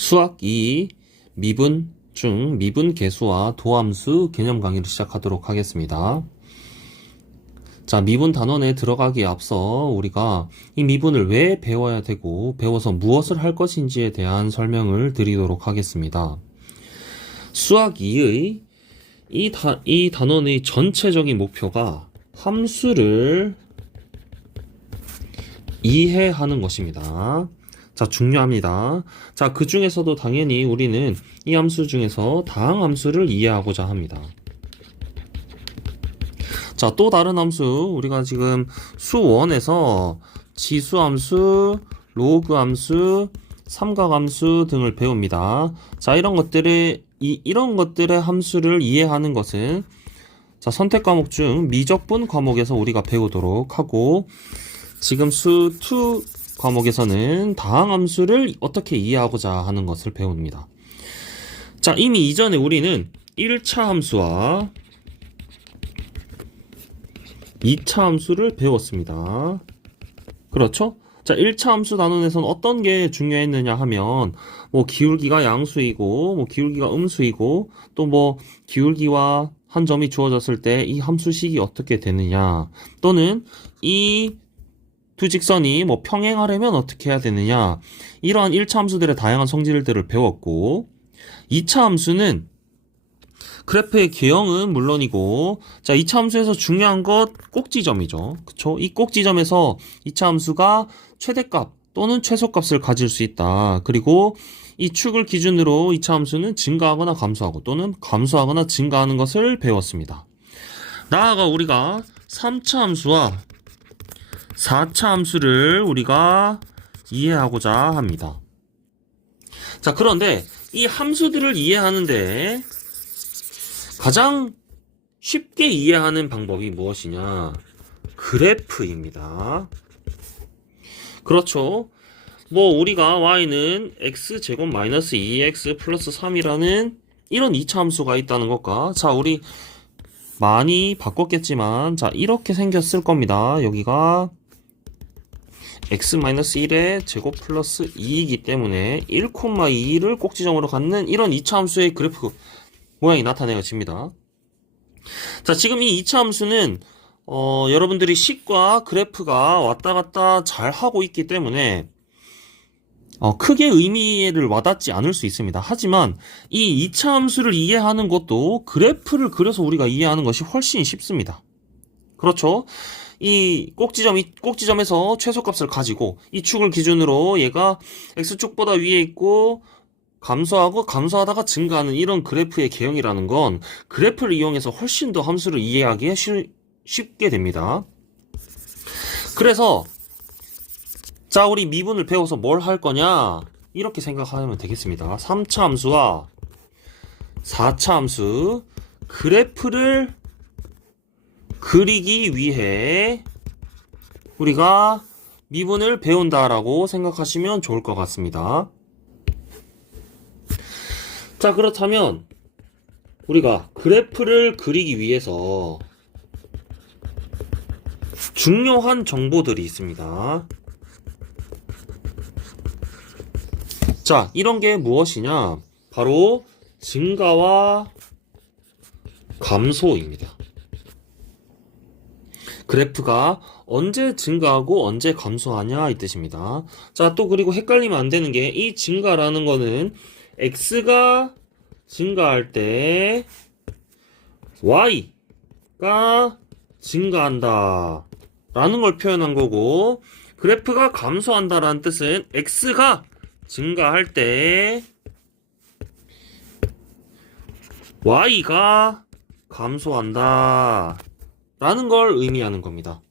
수학 2 미분 중 미분 계수와 도함수 개념 강의를 시작하도록 하겠습니다. 자, 미분 단원에 들어가기에 앞서 우리가 이 미분을 왜 배워야 되고 배워서 무엇을 할 것인지에 대한 설명을 드리도록 하겠습니다. 수학 2의 이 단원의 전체적인 목표가 함수를 이해하는 것입니다. 자, 중요합니다. 자, 그 중에서도 당연히 우리는 이 함수 중에서 다항함수를 이해하고자 합니다. 자, 또 다른 함수, 우리가 지금 수1에서 지수함수, 로그함수, 삼각함수 등을 배웁니다. 자, 이런 것들의 함수를 이해하는 것은 자, 선택 과목 중 미적분 과목에서 우리가 배우도록 하고, 지금 수2 과목에서는 다항함수를 어떻게 이해하고자 하는 것을 배웁니다. 자, 이미 이전에 우리는 1차 함수와 2차 함수를 배웠습니다. 그렇죠? 자, 1차 함수 단원에서는 어떤 게 중요했느냐 하면, 기울기가 양수이고, 기울기가 음수이고, 또 기울기와 한 점이 주어졌을 때 이 함수식이 어떻게 되느냐, 또는 이 두 직선이 평행하려면 어떻게 해야 되느냐, 이러한 1차 함수들의 다양한 성질들을 배웠고, 2차 함수는 그래프의 개형은 물론이고, 자, 2차 함수에서 중요한 것 꼭지점이죠. 그쵸? 이 꼭지점에서 2차 함수가 최대값 또는 최소값을 가질 수 있다. 그리고 이 축을 기준으로 2차 함수는 증가하거나 감소하고 또는 감소하거나 증가하는 것을 배웠습니다. 나아가 우리가 3차 함수와 4차 함수를 우리가 이해하고자 합니다. 자, 그런데 이 함수들을 이해하는데 가장 쉽게 이해하는 방법이 무엇이냐? 그래프입니다. 그렇죠. 우리가 y는 x제곱 마이너스 2x 플러스 3이라는 이런 2차 함수가 있다는 것과, 자, 우리 많이 바꿨겠지만, 자, 이렇게 생겼을 겁니다. 여기가 x-1의 제곱 플러스 2이기 때문에 1,2를 꼭지점으로 갖는 이런 2차 함수의 그래프 모양이 나타내어집니다. 자, 지금 이 2차 함수는 여러분들이 식과 그래프가 왔다 갔다 잘 하고 있기 때문에 크게 의미를 와닿지 않을 수 있습니다. 하지만 이 2차 함수를 이해하는 것도 그래프를 그려서 우리가 이해하는 것이 훨씬 쉽습니다. 그렇죠? 이 꼭지점에서 최소값을 가지고 이 축을 기준으로 얘가 x축보다 위에 있고 감소하고 감소하다가 증가하는 이런 그래프의 개형이라는 건 그래프를 이용해서 훨씬 더 함수를 이해하기에 쉽게 됩니다. 그래서 자, 우리 미분을 배워서 뭘 할 거냐, 이렇게 생각하면 되겠습니다. 3차 함수와 4차 함수 그래프를 그리기 위해 우리가 미분을 배운다라고 생각하시면 좋을 것 같습니다. 자, 그렇다면 우리가 그래프를 그리기 위해서 중요한 정보들이 있습니다. 자, 이런 게 무엇이냐? 바로 증가와 감소입니다. 그래프가 언제 증가하고 언제 감소하냐 이 뜻입니다. 자, 또 그리고 헷갈리면 안 되는 게 이 증가라는 거는 x가 증가할 때 y가 증가한다 라는 걸 표현한 거고, 그래프가 감소한다 라는 뜻은 x가 증가할 때 y가 감소한다 라는 걸 의미하는 겁니다.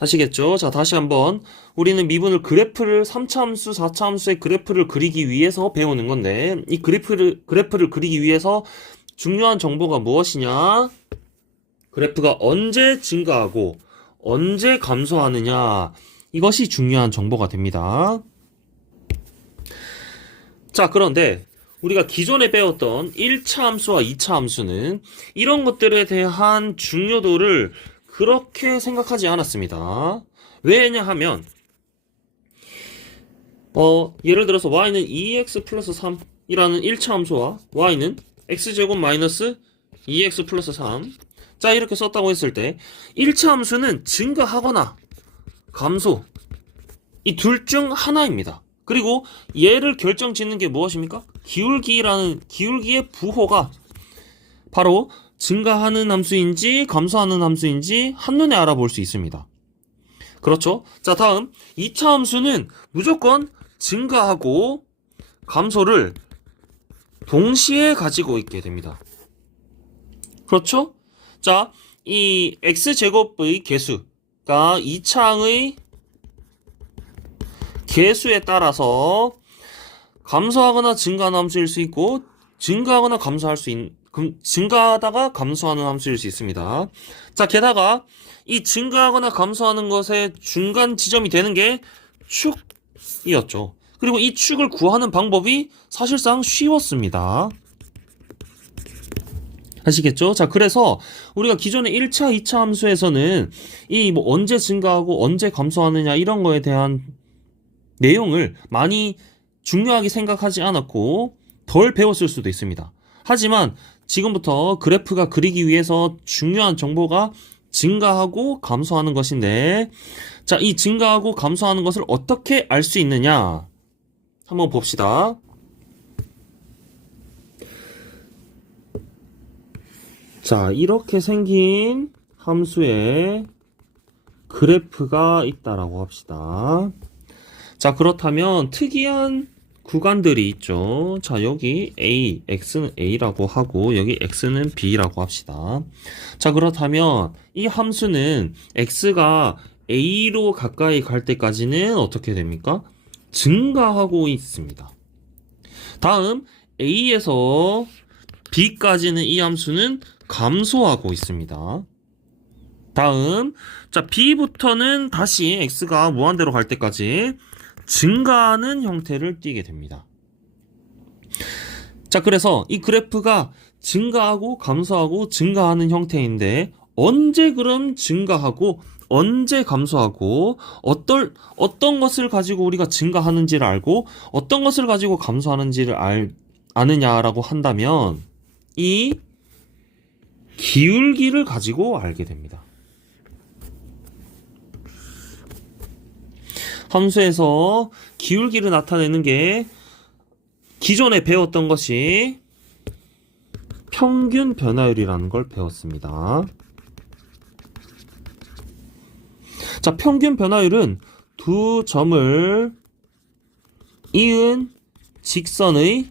아시겠죠? 자, 다시 한번 우리는 미분을 그래프를 3차 함수, 4차 함수의 그래프를 그리기 위해서 배우는 건데, 이 그래프를 그리기 위해서 중요한 정보가 무엇이냐? 그래프가 언제 증가하고 언제 감소하느냐, 이것이 중요한 정보가 됩니다. 자, 그런데 우리가 기존에 배웠던 1차 함수와 2차 함수는 이런 것들에 대한 중요도를 그렇게 생각하지 않았습니다. 왜냐하면 예를 들어서 y는 2x 플러스 3이라는 1차 함수와 y는 x제곱 마이너스 2x 플러스 3. 자, 이렇게 썼다고 했을 때 1차 함수는 증가하거나 감소, 이 둘 중 하나입니다. 그리고 얘를 결정짓는 게 무엇입니까? 기울기의 부호가 바로 증가하는 함수인지 감소하는 함수인지 한눈에 알아볼 수 있습니다. 그렇죠? 자, 다음 2차 함수는 무조건 증가하고 감소를 동시에 가지고 있게 됩니다. 그렇죠? 자, 이 x제곱의 개수가 2차항의 개수에 따라서 감소하거나 증가하는 함수일 수 있고 증가하거나 증가하다가 감소하는 함수일 수 있습니다. 자, 게다가 이 증가하거나 감소하는 것의 중간 지점이 되는 게 축이었죠. 그리고 이 축을 구하는 방법이 사실상 쉬웠습니다. 아시겠죠? 자, 그래서 우리가 기존의 1차, 2차 함수에서는 이 뭐 언제 증가하고 언제 감소하느냐 이런 거에 대한 내용을 많이 중요하게 생각하지 않았고 덜 배웠을 수도 있습니다. 하지만 지금부터 그래프가 그리기 위해서 중요한 정보가 증가하고 감소하는 것인데, 자, 이 증가하고 감소하는 것을 어떻게 알 수 있느냐? 한번 봅시다. 자, 이렇게 생긴 함수에 그래프가 있다라고 합시다. 자, 그렇다면 특이한 구간들이 있죠. 자, 여기 A, X는 A라고 하고 여기 X는 B라고 합시다. 자, 그렇다면 이 함수는 X가 A로 가까이 갈 때까지는 어떻게 됩니까? 증가하고 있습니다. 다음 A에서 B까지는 이 함수는 감소하고 있습니다. 다음, 자, B부터는 다시 X가 무한대로 갈 때까지 증가하는 형태를 띠게 됩니다. 자, 그래서 이 그래프가 증가하고 감소하고 증가하는 형태인데 언제 그럼 증가하고 언제 감소하고 어떤 것을 가지고 우리가 증가하는지를 알고 어떤 것을 가지고 감소하는지를 아느냐라고 한다면 이 기울기를 가지고 알게 됩니다. 함수에서 기울기를 나타내는 게 기존에 배웠던 것이 평균 변화율이라는 걸 배웠습니다. 자, 평균 변화율은 두 점을 이은 직선의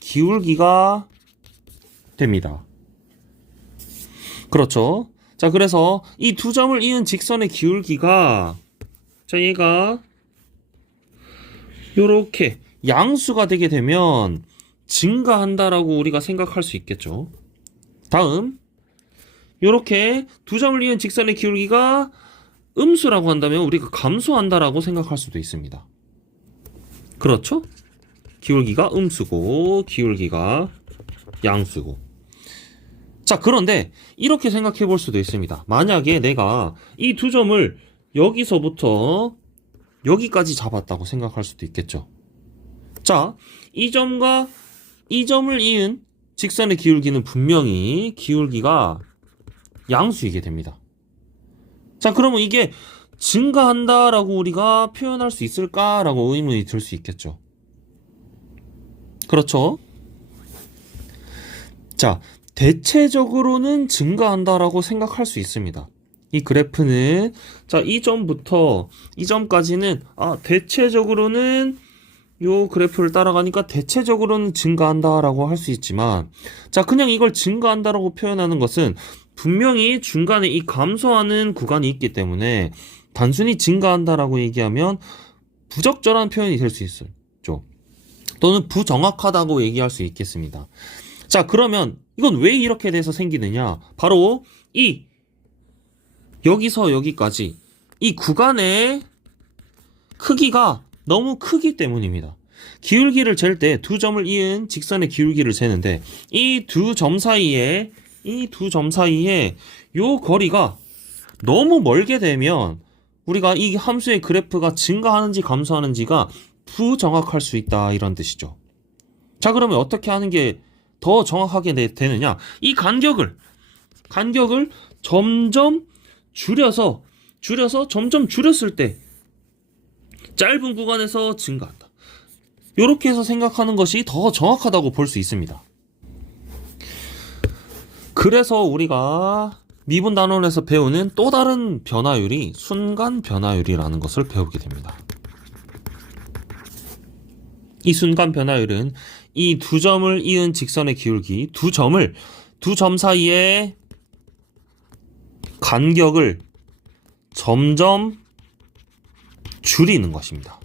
기울기가 됩니다. 그렇죠? 자, 그래서 이 두 점을 이은 직선의 기울기가, 자, 얘가 요렇게 양수가 되게 되면 증가한다라고 우리가 생각할 수 있겠죠. 다음, 요렇게 두 점을 이은 직선의 기울기가 음수라고 한다면 우리가 감소한다라고 생각할 수도 있습니다. 그렇죠? 기울기가 음수고 기울기가 양수고. 자, 그런데 이렇게 생각해 볼 수도 있습니다. 만약에 내가 이 두 점을 여기서부터 여기까지 잡았다고 생각할 수도 있겠죠. 자, 이 점과 이 점을 이은 직선의 기울기는 분명히 기울기가 양수이게 됩니다. 자, 그러면 이게 증가한다라고 우리가 표현할 수 있을까라고 의문이 들 수 있겠죠. 그렇죠? 자, 대체적으로는 증가한다라고 생각할 수 있습니다. 이 그래프는, 자, 이 점부터 이 점까지는 대체적으로는 요 그래프를 따라가니까 대체적으로는 증가한다라고 할 수 있지만, 자, 그냥 이걸 증가한다라고 표현하는 것은 분명히 중간에 이 감소하는 구간이 있기 때문에 단순히 증가한다라고 얘기하면 부적절한 표현이 될 수 있죠. 또는 부정확하다고 얘기할 수 있겠습니다. 자, 그러면 이건 왜 이렇게 돼서 생기느냐? 바로 이 여기서 여기까지 이 구간의 크기가 너무 크기 때문입니다. 기울기를 잴 때 두 점을 이은 직선의 기울기를 재는데 이 두 점 사이에 요 거리가 너무 멀게 되면 우리가 이 함수의 그래프가 증가하는지 감소하는지가 부정확할 수 있다 이런 뜻이죠. 자, 그러면 어떻게 하는 게 더 정확하게 되느냐? 이 간격을 점점 줄여서 점점 줄였을 때 짧은 구간에서 증가한다. 이렇게 해서 생각하는 것이 더 정확하다고 볼 수 있습니다. 그래서 우리가 미분 단원에서 배우는 또 다른 변화율이 순간 변화율이라는 것을 배우게 됩니다. 이 순간 변화율은 이 두 점을 이은 직선의 기울기, 두 점 사이의 간격을 점점 줄이는 것입니다.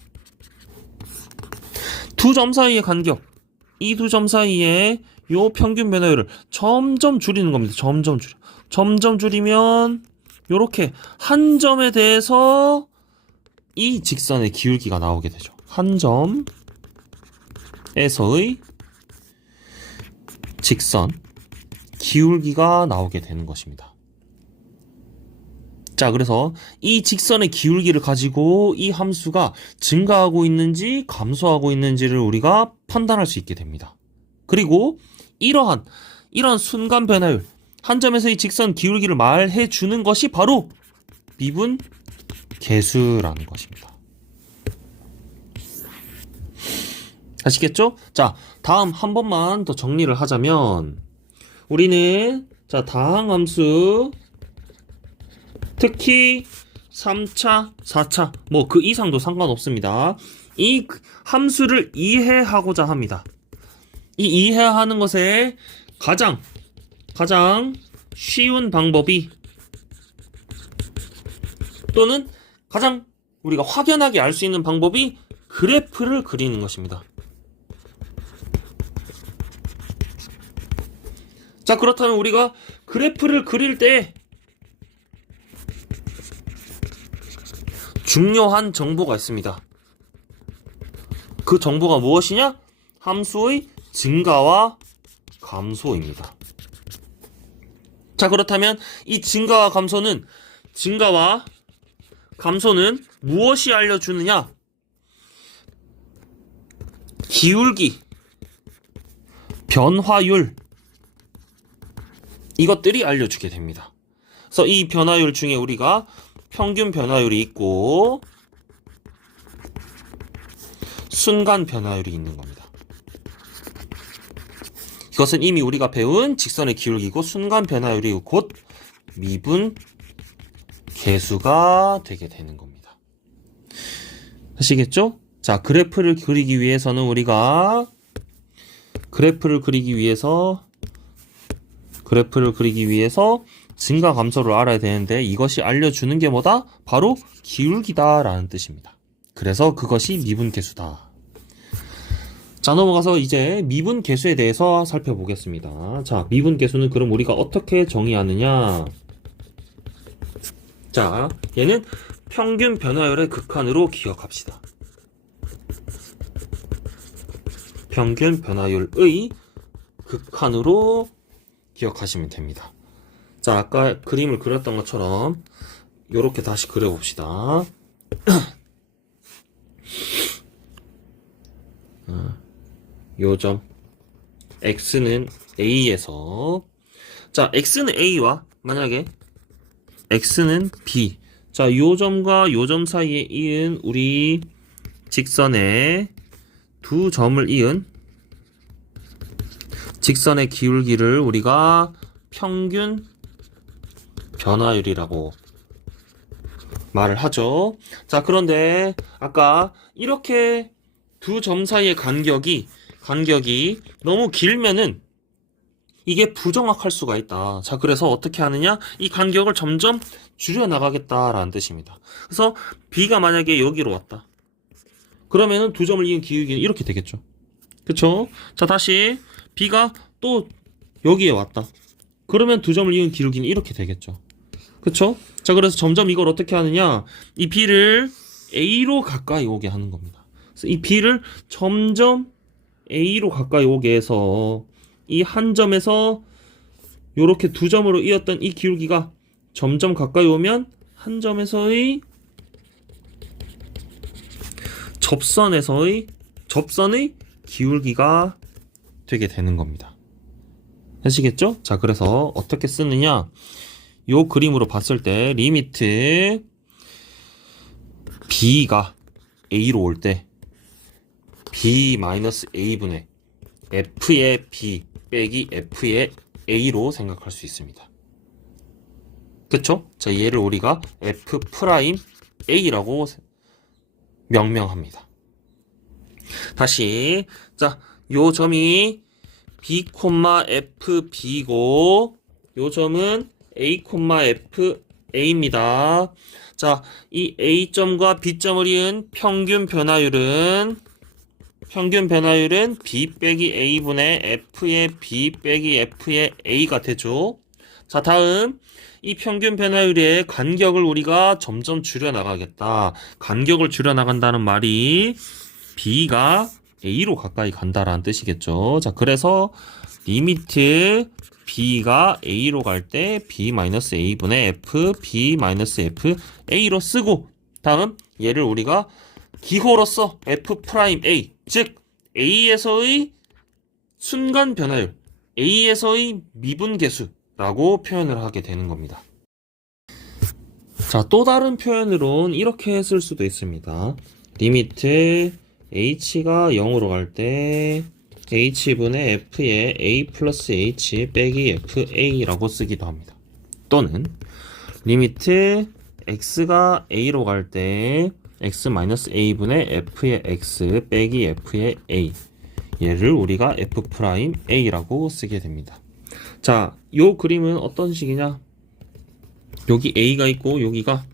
두 점 사이의 간격, 이 두 점 사이의 요 평균 변화율을 점점 줄이는 겁니다. 점점 줄이면 요렇게 한 점에 대해서 이 직선의 기울기가 나오게 되죠. 한 점에서의 직선 기울기가 나오게 되는 것입니다. 자, 그래서 이 직선의 기울기를 가지고 이 함수가 증가하고 있는지 감소하고 있는지를 우리가 판단할 수 있게 됩니다. 그리고 이러한 순간 변화율, 한 점에서의 직선 기울기를 말해 주는 것이 바로 미분 계수라는 것입니다. 아시겠죠? 자, 다음 한 번만 더 정리를 하자면 우리는 자, 다항함수 특히 3차, 4차 뭐 그 이상도 상관없습니다. 이 함수를 이해하고자 합니다. 이 이해하는 것에 가장 쉬운 방법이 또는 가장 우리가 확연하게 알 수 있는 방법이 그래프를 그리는 것입니다. 자, 그렇다면 우리가 그래프를 그릴 때 중요한 정보가 있습니다. 그 정보가 무엇이냐? 함수의 증가와 감소입니다. 자, 그렇다면 이 증가와 감소는 무엇이 알려주느냐? 기울기, 변화율, 이것들이 알려주게 됩니다. 그래서 이 변화율 중에 우리가 평균 변화율이 있고 순간 변화율이 있는 겁니다. 이것은 이미 우리가 배운 직선의 기울기고 순간 변화율이 곧 미분 계수가 되게 되는 겁니다. 아시겠죠? 자, 그래프를 그리기 위해서는 우리가 그래프를 그리기 위해서 증가 감소를 알아야 되는데 이것이 알려주는 게 뭐다? 바로 기울기다라는 뜻입니다. 그래서 그것이 미분계수다. 자, 넘어가서 이제 미분계수에 대해서 살펴보겠습니다. 자, 미분계수는 그럼 우리가 어떻게 정의하느냐? 자, 얘는 평균 변화율의 극한으로 기억합시다. 평균 변화율의 극한으로 기억하시면 됩니다. 자, 아까 그림을 그렸던 것처럼 이렇게 다시 그려봅시다. 요점 x는 a에서 자, x는 a와 만약에 x는 b, 자, 요점과 요점 사이에 이은 우리 직선의 두 점을 이은 직선의 기울기를 우리가 평균 변화율이라고 말을 하죠. 자, 그런데 아까 이렇게 두 점 사이의 간격이 너무 길면은 이게 부정확할 수가 있다. 자, 그래서 어떻게 하느냐? 이 간격을 점점 줄여나가겠다라는 뜻입니다. 그래서 b가 만약에 여기로 왔다. 그러면은 두 점을 이은 기울기는 이렇게 되겠죠. 그쵸? 자, 다시 b가 또 여기에 왔다. 그러면 두 점을 이은 기울기는 이렇게 되겠죠. 그쵸? 자, 그래서 점점 이걸 어떻게 하느냐? 이 b를 a로 가까이 오게 하는 겁니다. 그래서 이 b를 점점 a로 가까이 오게 해서 이 한 점에서 요렇게 두 점으로 이었던 이 기울기가 점점 가까이 오면 한 점에서의 접선의 기울기가 되게 되는 겁니다. 아시겠죠? 자, 그래서 어떻게 쓰느냐? 요 그림으로 봤을 때 리미트 b가 a로 올 때 b-a분의 f의 b 빼기 f의 a로 생각할 수 있습니다. 그쵸? 자, 얘를 우리가 f'a라고 명명합니다. 다시, 자, 요 점이 b, fb고 요 점은 a, fa입니다. 자, 이 a점과 b점을 이은 평균 변화율은 b 빼기 a분의 f의 b 빼기 f의 a가 되죠. 자, 다음 이 평균 변화율의 간격을 우리가 점점 줄여나가겠다. 간격을 줄여나간다는 말이 b가 a로 가까이 간다라는 뜻이겠죠. 자, 그래서 리미트 b가 a로 갈 때 b-a분의 f, b-f, a로 쓰고 다음 얘를 우리가 기호로서 f'A, 즉 a에서의 순간 변화율, a에서의 미분계수라고 표현을 하게 되는 겁니다. 자, 또 다른 표현으론 이렇게 쓸 수도 있습니다. 리미트 h가 0으로 갈 때 h분의 f의 a 플러스 h 빼기 fa라고 쓰기도 합니다. 또는 리미트 x가 a로 갈 때 x-a분의 f의 x 빼기 f의 a, 얘를 우리가 f'A라고 쓰게 됩니다. 자, 요 그림은 어떤 식이냐? 여기 a가 있고 여기가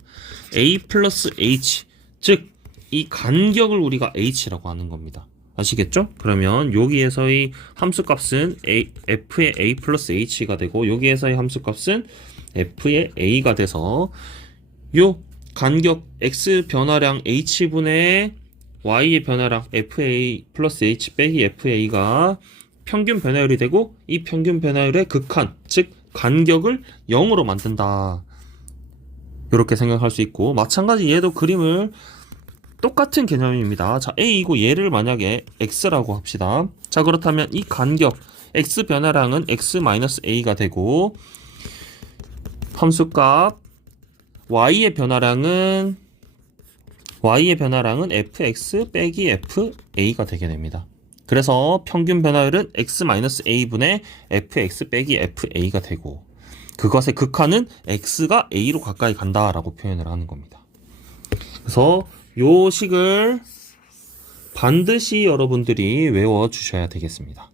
a 플러스 h, 즉 이 간격을 우리가 h라고 하는 겁니다. 아시겠죠? 그러면 여기에서의 함수값은 f의 a 플러스 h가 되고 여기에서의 함수값은 f의 a가 돼서 요 간격 x 변화량 h분의 y의 변화량 fa 플러스 h 빼기 fa가 평균 변화율이 되고 이 평균 변화율의 극한, 즉 간격을 0으로 만든다. 이렇게 생각할 수 있고, 마찬가지 얘도 그림을 똑같은 개념입니다. 자, a이고 얘를 만약에 x라고 합시다. 자, 그렇다면 이 간격 x 변화량은 x-a가 되고 함수값 y의 변화량은 fx 빼기 fa가 되게 됩니다. 그래서 평균 변화율은 x-a분의 fx 빼기 fa가 되고 그것의 극한은 x가 a로 가까이 간다라고 표현을 하는 겁니다. 그래서 요 식을 반드시 여러분들이 외워 주셔야 되겠습니다.